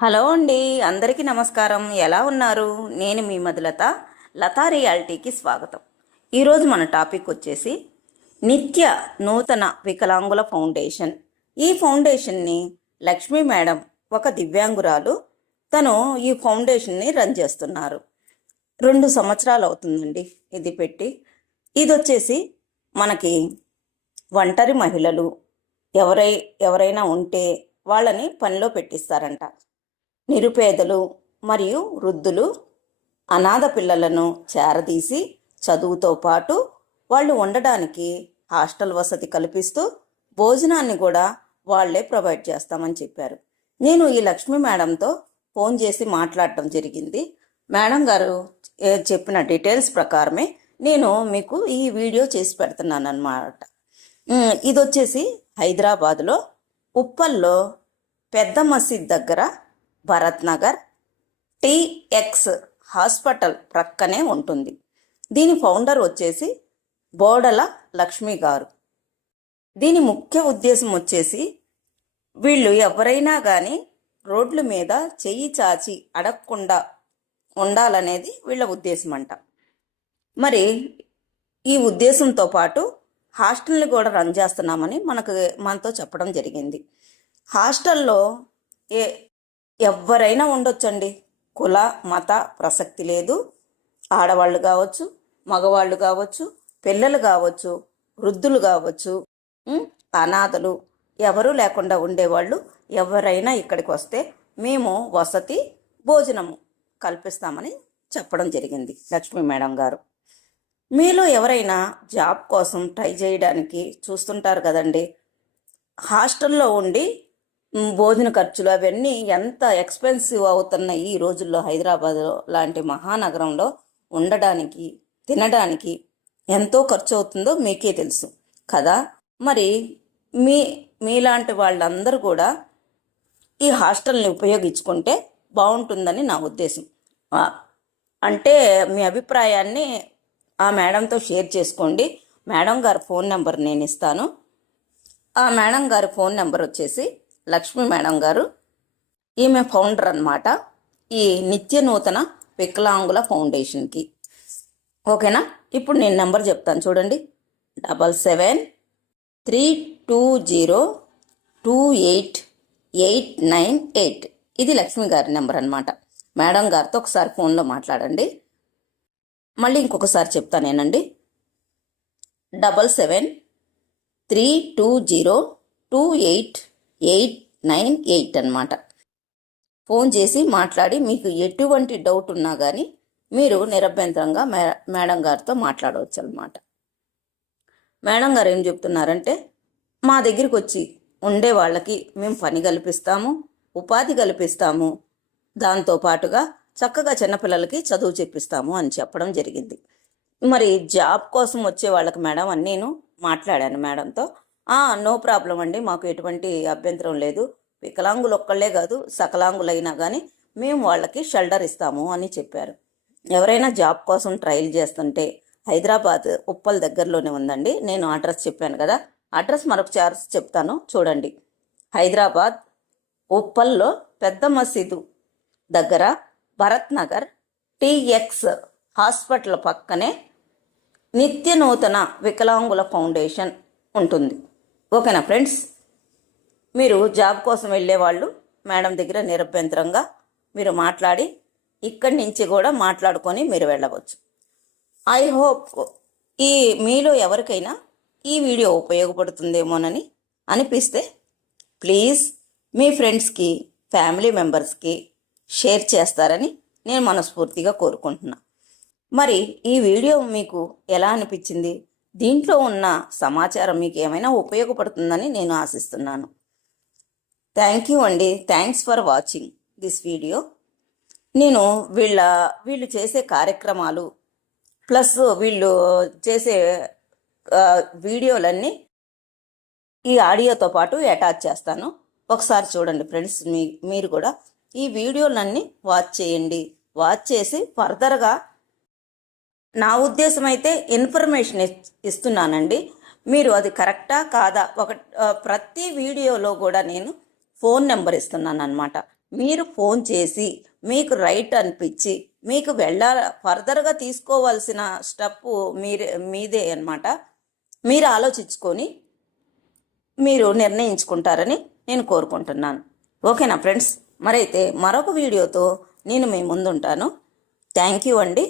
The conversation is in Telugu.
హలో అండి, అందరికీ నమస్కారం. ఎలా ఉన్నారు? నేను మీ మధులత. లతా రియాలిటీకి స్వాగతం. ఈరోజు మన టాపిక్ వచ్చేసి నిత్య నూతన వికలాంగుల ఫౌండేషన్. ఈ ఫౌండేషన్ని లక్ష్మీ మేడం, ఒక దివ్యాంగురాలు, తను ఈ ఫౌండేషన్ని రన్ చేస్తున్నారు. 2 సంవత్సరాలు అవుతుందండి ఇది పెట్టి. ఇది వచ్చేసి మనకి ఒంటరి మహిళలు ఎవరైనా ఉంటే వాళ్ళని పనిలో పెట్టిస్తారంట. నిరుపేదలు మరియు వృద్ధులు, అనాథ పిల్లలను చేరదీసి చదువుతో పాటు వాళ్ళు ఉండడానికి హాస్టల్ వసతి కల్పిస్తూ భోజనాన్ని కూడా వాళ్లే ప్రొవైడ్ చేస్తామని చెప్పారు. నేను ఈ లక్ష్మీ మేడంతో ఫోన్ చేసి మాట్లాడటం జరిగింది. మేడం గారు చెప్పిన డీటెయిల్స్ ప్రకారమే నేను మీకు ఈ వీడియో చేసి పెడుతున్నాను అన్నమాట. ఇది వచ్చేసి హైదరాబాద్లో ఉప్పల్లో పెద్ద మసీద్ దగ్గర భరత్ నగర్ టీఎక్స్ హాస్పిటల్ ప్రక్కనే ఉంటుంది. దీని ఫౌండర్ వచ్చేసి బోడల లక్ష్మి గారు. దీని ముఖ్య ఉద్దేశం వచ్చేసి వీళ్ళు ఎవరైనా కానీ రోడ్ల మీద చెయ్యి చాచి అడగకుండా ఉండాలనేది వీళ్ళ ఉద్దేశం అంట. మరి ఈ ఉద్దేశంతో పాటు హాస్టల్ని కూడా రన్ చేస్తున్నామని మనతో చెప్పడం జరిగింది. హాస్టల్లో ఎవరైనా ఉండొచ్చండి. కుల మత ప్రసక్తి లేదు. ఆడవాళ్ళు కావచ్చు, మగవాళ్ళు కావచ్చు, పిల్లలు కావచ్చు, వృద్ధులు కావచ్చు, అనాథలు, ఎవరూ లేకుండా ఉండేవాళ్ళు ఎవరైనా ఇక్కడికి వస్తే మేము వసతి భోజనము కల్పిస్తామని చెప్పడం జరిగింది లక్ష్మీ మేడం గారు. మీలో ఎవరైనా జాబ్ కోసం ట్రై చేయడానికి చూస్తుంటారు కదండి. హాస్టల్లో ఉండి భోజన ఖర్చులు అవన్నీ ఎంత ఎక్స్పెన్సివ్ అవుతున్న ఈ రోజుల్లో హైదరాబాద్ లాంటి మహానగరంలో ఉండడానికి, తినడానికి ఎంతో ఖర్చు అవుతుందో మీకే తెలుసు కదా. మరి మీలాంటి వాళ్ళందరూ కూడా ఈ హాస్టల్ని ఉపయోగించుకుంటే బాగుంటుందని నా ఉద్దేశం. అంటే మీ అభిప్రాయాన్ని ఆ మేడంతో షేర్ చేసుకోండి. మేడం గారి ఫోన్ నెంబర్ నేను ఇస్తాను. ఆ మేడం గారి ఫోన్ నెంబర్ వచ్చేసి లక్ష్మీ మేడం గారు. ఈమె ఫౌండర్ అన్నమాట ఈ నిత్య నూతన వికలాంగుల ఫౌండేషన్కి. ఓకేనా? ఇప్పుడు నేను నెంబర్ చెప్తాను చూడండి. 7732028898. ఇది లక్ష్మి గారి నెంబర్ అన్నమాట. మేడం గారితో ఒకసారి ఫోన్లో మాట్లాడండి. మళ్ళీ ఇంకొకసారి చెప్తానేనండి. 7732028898 అన్నమాట. ఫోన్ చేసి మాట్లాడి మీకు ఎటువంటి డౌట్ ఉన్నా కానీ మీరు నిరభ్యంతరంగా మేడం గారితో మాట్లాడవచ్చు అన్నమాట. మేడం గారు ఏం చెప్తున్నారంటే, మా దగ్గరికి వచ్చి ఉండే వాళ్ళకి మేము పని కల్పిస్తాము, ఉపాధి కల్పిస్తాము, దాంతోపాటుగా చక్కగా చిన్నపిల్లలకి చదువు చెప్పిస్తాము అని చెప్పడం జరిగింది. మరి జాబ్ కోసం వచ్చే వాళ్ళకి మేడం అని నేను మాట్లాడాను మేడంతో. నో ప్రాబ్లం అండి, మాకు ఎటువంటి అభ్యంతరం లేదు. వికలాంగులు ఒక్కళ్ళే కాదు, సకలాంగులైనా కానీ మేము వాళ్ళకి షెల్టర్ ఇస్తాము అని చెప్పారు. ఎవరైనా జాబ్ కోసం ట్రయల్ చేస్తుంటే హైదరాబాద్ ఉప్పల్ దగ్గరలోనే ఉందండి. నేను అడ్రస్ చెప్పాను కదా, అడ్రస్ మరొకసారి చెప్తాను చూడండి. హైదరాబాద్ ఉప్పల్లో పెద్ద మసీదు దగ్గర భరత్ నగర్ టీఎక్స్ హాస్పిటల్ పక్కనే నిత్య నూతన వికలాంగుల ఫౌండేషన్ ఉంటుంది. ఓకేనా ఫ్రెండ్స్? మీరు జాబ్ కోసం వెళ్ళేవాళ్ళు మేడం దగ్గర నిరభ్యంతరంగా మీరు మాట్లాడి ఇక్కడి నుంచి కూడా మాట్లాడుకొని మీరు వెళ్ళవచ్చు. ఐ హోప్ మీలో ఎవరికైనా ఈ వీడియో ఉపయోగపడుతుందేమోనని అనిపిస్తే ప్లీజ్ మీ ఫ్రెండ్స్కి, ఫ్యామిలీ మెంబర్స్కి షేర్ చేస్తారని నేను మనస్ఫూర్తిగా కోరుకుంటున్నా. మరి ఈ వీడియో మీకు ఎలా అనిపించింది? దీంట్లో ఉన్న సమాచారం మీకు ఏమైనా ఉపయోగపడుతుందని నేను ఆశిస్తున్నాను. థ్యాంక్ యూ అండి. Thanks for watching this video. నేను వీళ్ళు చేసే కార్యక్రమాలు ప్లస్ వీళ్ళు చేసే వీడియోలన్నీ ఈ ఆడియోతో పాటు అటాచ్ చేస్తాను. ఒకసారి చూడండి ఫ్రెండ్స్. మీరు కూడా ఈ వీడియోలన్నీ వాచ్ చేయండి. వాచ్ చేసి ఫర్దర్గా నా ఉద్దేశం అయితే ఇన్ఫర్మేషన్ ఇస్తున్నానండి. మీరు అది కరెక్టా కాదా ప్రతి వీడియోలో కూడా నేను ఫోన్ నెంబర్ ఇస్తున్నాను అన్నమాట. మీరు ఫోన్ చేసి మీకు రైట్ అనిపించి మీకు ఫర్దర్గా తీసుకోవాల్సిన స్టెప్ మీదే అన్నమాట. మీరు ఆలోచించుకొని మీరు నిర్ణయించుకుంటారని నేను కోరుకుంటున్నాను. ఓకేనా ఫ్రెండ్స్? మరైతే మరొక వీడియోతో నేను మీ ముందుంటాను. థ్యాంక్ యూ అండి.